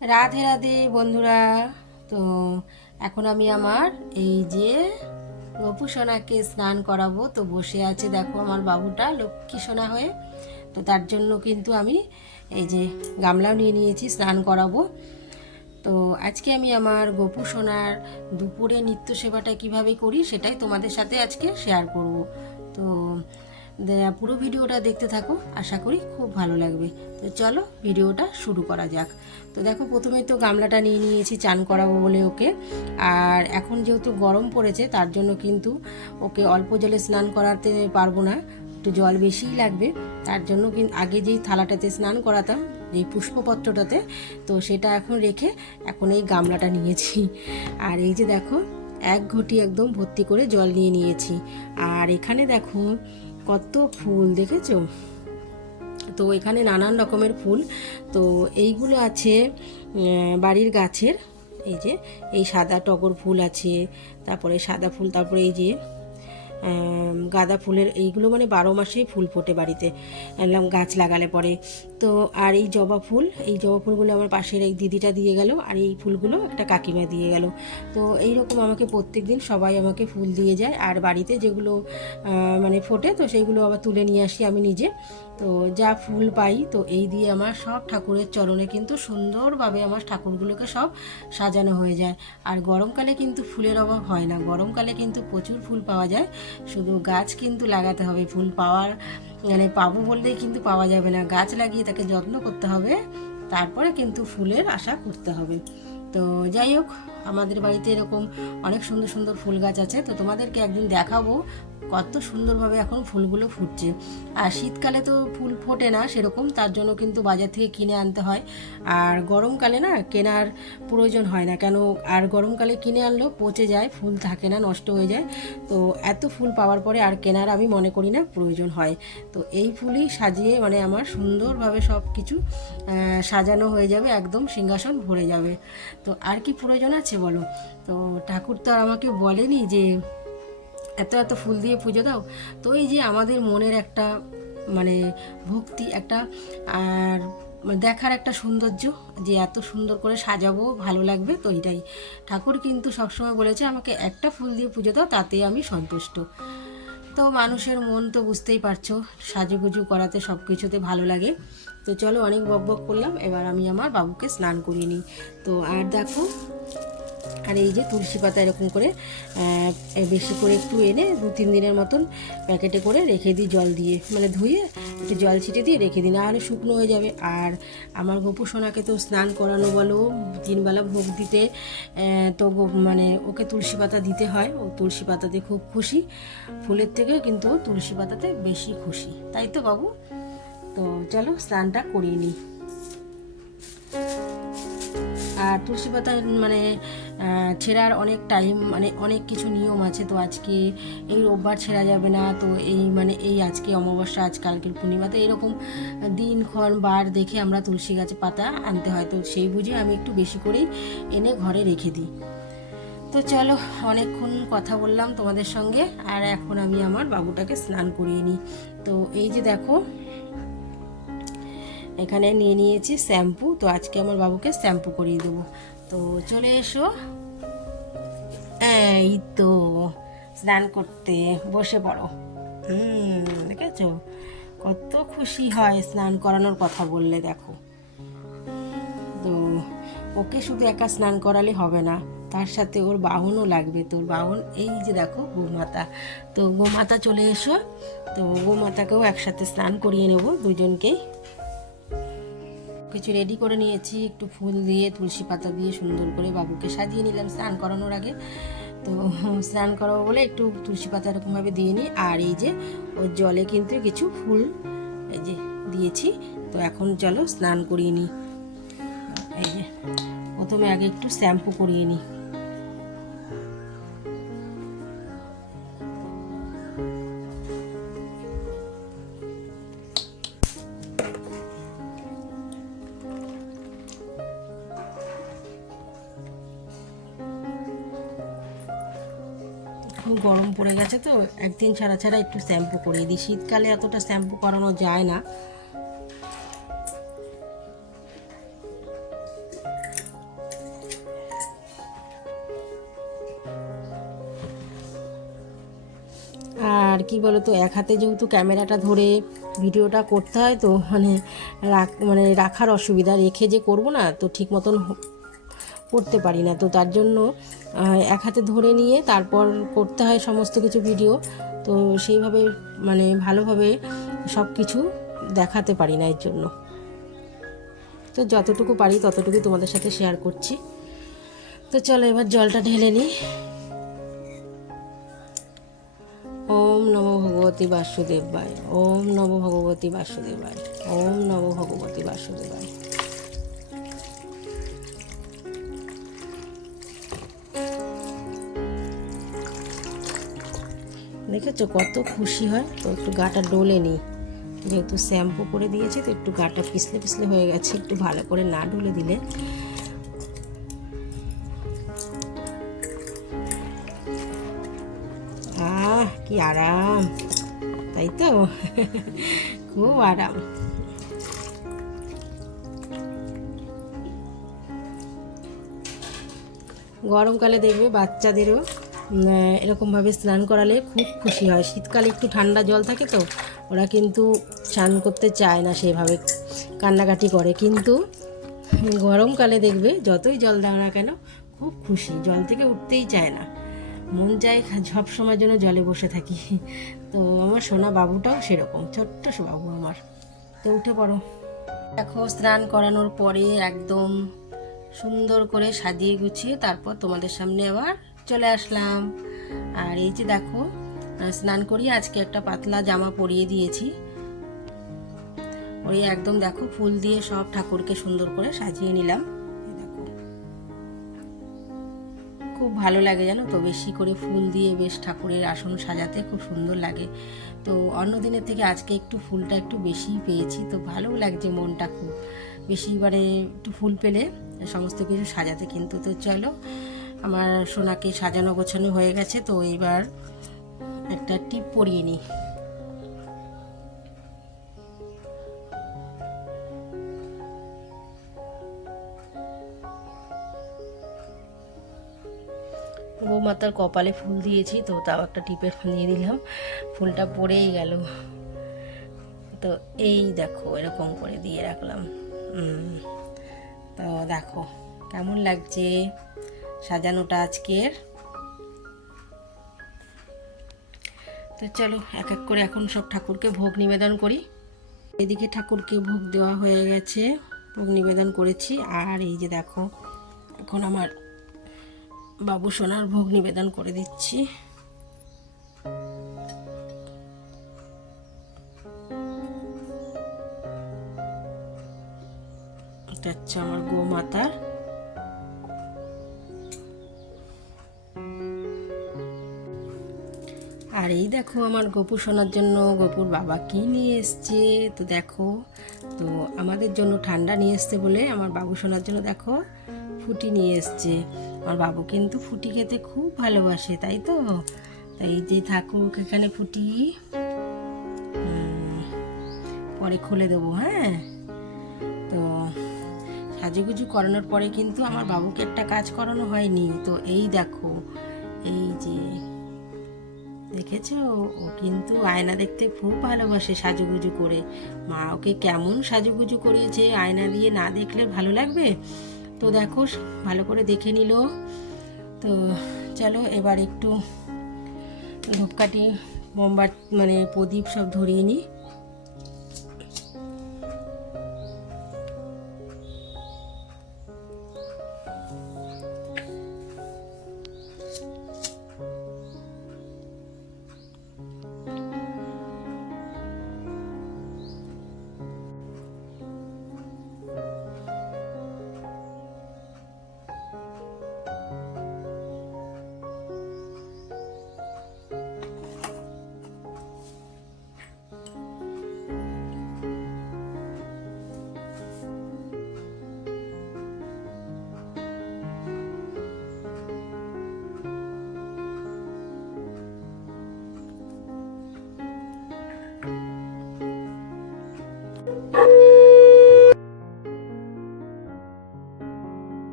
রাধে রাধে বন্ধুরা। তো এখন আমি আমার এই যে গপু সোনাকে স্নান করাবো, তো বসে আছে দেখো আমার বাবুটা লক্ষ্মী সোনা হয়ে। তো তার জন্য কিন্তু আমি এই যে গামলাও নিয়ে নিয়েছি, স্নান করাবো। তো আজকে আমি আমার গপু সোনার দুপুরে নিত্য সেবাটা কীভাবে করি সেটাই তোমাদের সাথে আজকে শেয়ার করব। তো পুরো ভিডিওটা দেখতে থাকো, আশা করি খুব ভালো লাগবে। তো চলো, ভিডিওটা শুরু করা যাক। তো দেখো প্রথমে তো গামলাটা নিয়ে নিয়েছি, চান করাবো বলে ওকে। আর এখন যেহেতু গরম পড়েছে, তার জন্য কিন্তু ওকে অল্প জলে স্নান করাতে পারব না। একটু জল বেশিই লাগবে। তার জন্য কিন্তু আগে যেই থালাটাতে স্নান করাতাম, যেই পুষ্পপত্রটাতে, তো সেটা এখন রেখে এখন এই গামলাটা নিয়েছি। আর এই যে দেখো, এক ঘটি একদম ভর্তি করে জল নিয়ে নিয়েছি। আর এখানে দেখো কত ফুল দেখেছ? তো এখানে নানান রকমের ফুল। তো এইগুলো আছে বাড়ির গাছের, এই যে, এই সাদা টগর ফুল আছে, তারপরে সাদা ফুল, তারপরে এই যে গাঁদা ফুলের, এইগুলো মানে বারো মাসেই ফুল ফোটে বাড়িতে। গাছ লাগালে পরে। তো আর এই জবা ফুল, এই জবা ফুলগুলো আমার পাশের এই দিদিটা দিয়ে গেল আর এই ফুলগুলো একটা কাকিমা দিয়ে গেল। তো এই রকম আমাকে প্রত্যেক দিন সবাই আমাকে ফুল দিয়ে যায় আর বাড়িতে যেগুলো মানে ফোটে তো সেইগুলো আবার তুলে নিয়ে আসি আমি নিজে। তো যা ফুল পাই তো এই দিয়ে আমার সব ঠাকুরের চরণে কিন্তু সুন্দরভাবে আমার ঠাকুরগুলোকে সব সাজানো হয়ে যায়। আর গরমকালে কিন্তু ফুলের অভাব হয় না, গরমকালে কিন্তু প্রচুর ফুল পাওয়া যায়। শুধু গাছ কিন্তু লাগাতে হবে, ফুল পাওয়ার মানে পাবো বললেই কিন্তু পাওয়া যাবে না। গাছ লাগিয়ে তাকে যত্ন করতে হবে, তারপরে কিন্তু ফুলের আশা করতে হবে। তো যাই হোক, আমাদের বাড়িতে এরকম অনেক সুন্দর সুন্দর ফুল গাছ আছে। তো তোমাদেরকে একদিন দেখাবো কত সুন্দরভাবে এখন ফুলগুলো ফুটছে। আর শীতকালে তো ফুল ফোটে না সেরকম, তার জন্য কিন্তু বাজার থেকে কিনে আনতে হয়। আর গরমকালে না কেনার প্রয়োজন হয় না, কেন আর গরমকালে কিনে আনলেও পচে যায়, ফুল থাকে না, নষ্ট হয়ে যায়। তো এত ফুল পাওয়ার পরে আর কেনার আমি মনে করি না প্রয়োজন হয়। তো এই ফুলই সাজিয়ে মানে আমার সুন্দরভাবে সব কিছু সাজানো হয়ে যাবে, একদম সিংহাসন ভরে যাবে। তো আর কি প্রয়োজন আছে বলো? তো ঠাকুর তো আর আমাকে বলেনি যে এত এত ফুল দিয়ে পুজো দাও। তো এই যে আমাদের মনের একটা মানে ভক্তি, একটা, আর দেখার একটা সৌন্দর্য, যে এত সুন্দর করে সাজাবো, ভালো লাগবে, তো এটাই ঠাকুর কিন্তু সবসময় বলেছে, আমাকে একটা ফুল দিয়ে পুজো দাও তাতেই আমি সন্তুষ্ট। তো মানুষের মন তো বুঝতেই পারছ, সাজুগুজু করাতে সব কিছুতে ভালো লাগে। তো চলো অনেক বক বক করলাম, এবার আমি আমার বাবুকে স্নান করিয়ে নিই। তো আর দেখো আর এই যে তুলসী পাতা এরকম করে বেশি করে একটু এনে দু তিন দিনের মতন প্যাকেটে করে রেখে দিই জল দিয়ে। মানে ধুয়ে একটু জল ছিটে দিয়ে রেখে দিই, নাহলে শুকনো হয়ে যাবে। আর আমার গোপু সোনাকে তো স্নান করানো বলো, তিনবেলা ভোগ দিতে তো মানে ওকে তুলসী পাতা দিতে হয়। ও তুলসী পাতাতে খুব খুশি। ফুলের থেকে কিন্তু তুলসী পাতাতে বেশি খুশি। তাই তো বাবু? তো চলো স্নানটা করিয়ে নিই। আর তুলসী পাতা মানে ছেঁড়ার অনেক টাইম মানে অনেক কিছু নিয়ম আছে, তো আজকে এই রোববার ছেঁড়া যাবে না, তো এই মানে এই আজকে অমাবস্যা, আজ কালকের পূর্ণিমাতে এরকম দিনক্ষণ বার দেখে আমরা তুলসী গাছে পাতা আনতে হয়, তো সেই বুঝে আমি একটু বেশি করেই এনে ঘরে রেখে দিই। তো চলো, অনেকক্ষণ কথা বললাম তোমাদের সঙ্গে, আর এখন আমি আমার বাবুটাকে স্নান করিয়ে নিই। তো এই যে দেখো, এখানে নিয়ে নিয়েছি শ্যাম্পু, তো আজকে আমার বাবুকে শ্যাম্পু করিয়ে দেবো। তো চলে এসো। এই তো, স্নান করতে বসে পড়ো। হুম, দেখেছ? কত খুশি হয় স্নান করানোর কথা বললে, দেখো। তো, ওকে শুধু একা স্নান করালে হবে না, তার সাথে ওর বাহনও লাগবে। তোর বাহন, এই যে দেখো, গোমাতা। তো গোমাতা চলে এসো, তো গোমাতাকেও একসাথে স্নান করিয়ে নেব, দুজনকেই। কিছু রেডি করে নিয়েছি। একটু ফুল দিয়ে, তুলসী পাতা দিয়ে সুন্দর করে বাবুকে সাজিয়ে নিলাম স্নান করানোর আগে। তো স্নান করাবো বলে একটু তুলসী পাতা এরকমভাবে দিয়ে নিই। আর এই যে, ওর জলে কিন্তু কিছু ফুল এই যে দিয়েছি। তো এখন চলো স্নান করিয়ে নিই। এই যে, প্রথমে আগে একটু শ্যাম্পু করিয়ে নিই। গরম পড়ে গেছে তো, একদিন ছাড়া ছাড়া একটু শ্যাম্পু করিয়ে দিই। শীতকালে এতটা শ্যাম্পু করানো যায় না। আর কি বলতো, এক হাতে যেহেতু ক্যামেরাটা ধরে ভিডিওটা করতে হয় তো মানে রাখ মানে রাখার অসুবিধা। রেখে যে করব না, তো ঠিক মতন করতে পারি না। তো তার জন্য এক হাতে ধরে নিয়ে তারপর করতে হয় সমস্ত কিছু ভিডিও তো সেইভাবে মানে ভালোভাবে সব কিছু দেখাতে পারি না এর জন্য। তো যতটুকু পারি ততটুকু তোমাদের সাথে শেয়ার করছি। তো চলো এবার জলটা ঢেলে নিই। ওম নম ভগবতী বাসুদেবায়, ওম নম ভগবতী বাসুদেবায়, ওম নম ভগবতী বাসুদেবায়। দেখেছ কত খুশি হয়। তো একটু গাটা ডলে নিই। যেহেতু শ্যাম্পু করে দিয়েছে, তো একটু গাটা পিছলে পিছলে হয়ে গেছে। একটু ভালো করে না ডলে দিলে। কি আরাম। তাই তো? খুব আরাম। গরমকালে দেখবে বাচ্চাদেরও এরকমভাবে স্নান করালে খুব খুশি হয়। শীতকালে একটু ঠান্ডা জল থাকে তো, ওরা কিন্তু স্নান করতে চায় না সেভাবে, কান্নাকাটি করে। কিন্তু গরমকালে দেখবে যতই জল দাও না কেন, খুব খুশি, জল থেকে উঠতেই চায় না। মন খা- সব সময় জন্য জলে বসে থাকি। তো আমার সোনা বাবুটাও সেরকম, ছোট্ট বাবু আমার। তো উঠে পড়ো। দেখো, স্নান করানোর পরে একদম সুন্দর করে সাজিয়ে গুছিয়ে তারপর তোমাদের সামনে আবার চলে আসলাম। আর এই যে দেখো স্নান করিয়ে আজকে একটা পাতলা জামা পরিয়ে দিয়েছি। ওই একদম দেখো, ফুল দিয়ে সব ঠাকুরকে সুন্দর করে সাজিয়ে নিলাম। খুব ভালো লাগে জানো তো, বেশি করে ফুল দিয়ে বেশ ঠাকুরের আসন সাজাতে খুব সুন্দর লাগে। তো অন্য দিনের থেকে আজকে একটু ফুলটা একটু বেশি পেয়েছি, তো ভালোও লাগছে মনটা খুব। বেশি মানে একটু ফুল পেলে সমস্ত কিছু সাজাতে কিন্তু। তো চলো আমার সোনাকে সাজানো গোছানো হয়ে গেছে, তো এইবার একটা টিপ পরিয়ে নিই। বৌমাতার কপালে ফুল দিয়েছি, তো তাও একটা টিপের দিয়ে দিলাম। ফুলটা পড়েই গেল। তো এই দেখো, এরকম করে দিয়ে রাখলাম। তো দেখো, কেমন লাগছে? সাজানোটা আজকের। তো চলো, এক এক করে এখন সব ঠাকুরকে ভোগ নিবেদন করি। এদিকে ঠাকুরকে ভোগ দেওয়া হয়ে গেছে, ভোগ নিবেদন করেছি। আর এই যে দেখো, এখন আমার বাবু সোনার ভোগ নিবেদন করে দিচ্ছি। এটা হচ্ছে আমার গোমাতার আর এই দেখো আমার গপু শোনার জন্য গপুর বাবা কি নিয়ে এসছে? তো দেখো, তো আমাদের জন্য ঠান্ডা নিয়ে এসছে বলে আমার বাবু শোনার জন্য দেখো ফুটি নিয়ে এসছে। আমার বাবু কিন্তু ফুটি খেতে খুব ভালোবাসে, তাই তো? তাই যে থাকুক এখানে ফুটি। পরে খুলে দেবো হ্যাঁ? তো সাজুগুজু করানোর পরে কিন্তু আমার বাবুকে একটা কাজ করানো হয়নি। তো এই দেখো, এই যে দেখেছ? ও কিন্তু আয়না দেখতে খুব ভালোবাসে সাজুগুজু করে। মা ওকে কেমন সাজুগুজু করিয়েছে আয়না দিয়ে না দেখলে ভালো লাগবে? তো দেখো, ভালো করে দেখে নিল। তো চলো, এবার একটু ধূপকাঠি, মোমবাত মানে প্রদীপ সব ধরিয়ে নিই।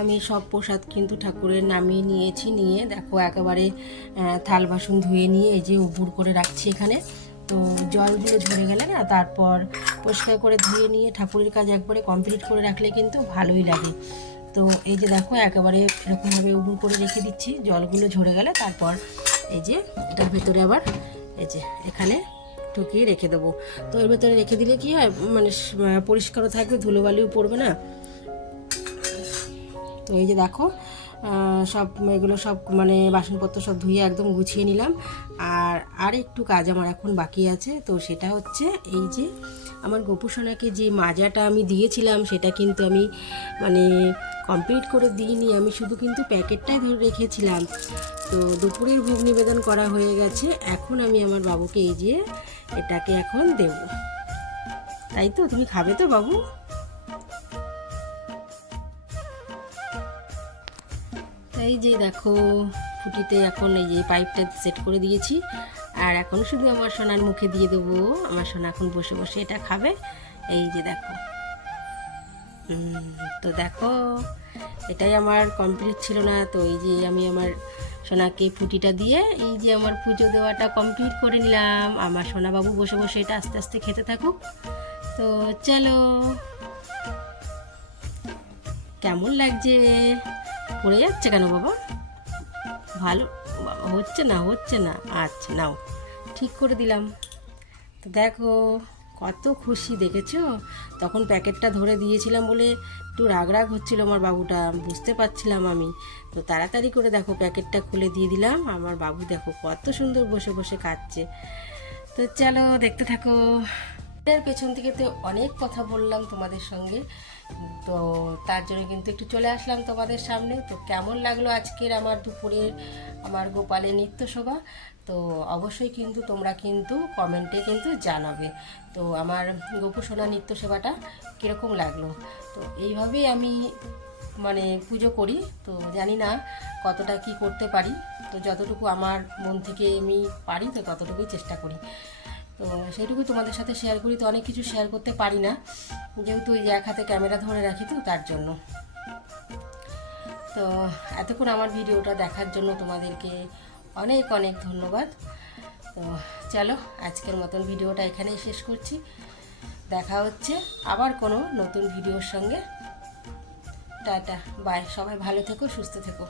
আমি সব প্রসাদ কিন্তু ঠাকুরের নামিয়ে নিয়েছি, নিয়ে দেখো একেবারে থাল বাসন ধুয়ে নিয়ে এই যে উপুর করে রাখছি এখানে। তো জলগুলো ঝরে গেলে না, তারপর পরিষ্কার করে ধুয়ে নিয়ে ঠাকুরের কাজ একবারে কমপ্লিট করে রাখলে কিন্তু ভালোই লাগে। তো এই যে দেখো একেবারে এরকমভাবে উবুর করে রেখে দিচ্ছি, জলগুলো ঝরে গেলে তারপর এই যে এটার ভেতরে আবার এই যে এখানে ঢুকিয়ে রেখে দেবো। তো এর ভেতরে রেখে দিলে কি হয় মানে পরিষ্কারও থাকবে, ধুলোবালিও পড়বে না। তো এই যে দেখো সব এগুলো সব মানে বাসনপত্র সব ধুয়ে একদম গুছিয়ে নিলাম। আর আর একটু কাজ আমার এখন বাকি আছে, তো সেটা হচ্ছে এই যে আমার গোপুসোনাকে যে মাজাটা আমি দিয়েছিলাম, সেটা কিন্তু আমি মানে কমপ্লিট করে দিইনি। আমি শুধু কিন্তু প্যাকেটটাই ধরে রেখেছিলাম। তো দুপুরের ভোগ নিবেদন করা হয়ে গেছে। এখন আমি আমার বাবুকে এই যে এটাকে এখন দেব। তাই তো? তুমি খাবে তো বাবু? এই যে দেখো ফুটিতে এখন এই যে পাইপটা সেট করে দিয়েছি। আর এখন শুধু আমার সোনার মুখে দিয়ে দেবো। আমার সোনা এখন বসে বসে এটা খাবে। এই যে দেখো। তো দেখো, এটাই আমার কমপ্লিট ছিল না। তো এই যে আমি আমার সোনাকে ফুটিটা দিয়ে এই যে আমার পুজো দেওয়াটা কমপ্লিট করে নিলাম। আমার সোনাবাবু বসে বসে এটা আস্তে আস্তে খেতে থাকুক। তো চলো। কেমন লাগছে? পড়ে যাচ্ছে কেন বাবা? ভালো, হচ্ছে না হচ্ছে না। আচ্ছা নাও, ঠিক করে দিলাম। তো দেখো, কত খুশি, দেখেছ? তখন প্যাকেটটা ধরে দিয়েছিলাম বলে একটু রাগ রাগ হচ্ছিল আমার বাবুটা, বুঝতে পারছিলাম আমি। তো তাড়াতাড়ি করে দেখো, প্যাকেটটা খুলে দিয়ে দিলাম। আমার বাবু দেখো কত সুন্দর বসে বসে খাচ্ছে তো চলো, দেখতে থাকো। এর পেছন থেকে তো অনেক কথা বললাম তোমাদের সঙ্গে। তো তার জন্য কিন্তু একটু চলে আসলাম তোমাদের সামনে। তো কেমন লাগল আজকের আমার দুপুরের, আমার গোপালের নিত্যশোভা? তো অবশ্যই কিন্তু তোমরা কিন্তু কমেন্টে কিন্তু জানাবে। তো আমার গোপুসোনা নিত্যসেবাটা কীরকম লাগল? তো এইভাবেই আমি মানে পুজো করি। তো জানি না কতটা কি করতে পারি। তো যতটুকু আমার মন থেকে আমি পারি, তো ততটুকুই চেষ্টা করি। তো সেইটুকু তোমাদের সাথে শেয়ার করি। তো অনেক কিছু শেয়ার করতে পারি না। যেহেতু ওই এক হাতে ক্যামেরা ধরে রাখি তো তার জন্য। তো এতক্ষণ আমার ভিডিওটা দেখার জন্য তোমাদেরকে অনেক অনেক ধন্যবাদ। তো চলো, আজকের মতন ভিডিওটা এখানেই শেষ করছি। দেখা হচ্ছে আবার কোনো নতুন ভিডিওর সঙ্গে। টাটা বাই সবাই ভালো থেকো, সুস্থ থেকো।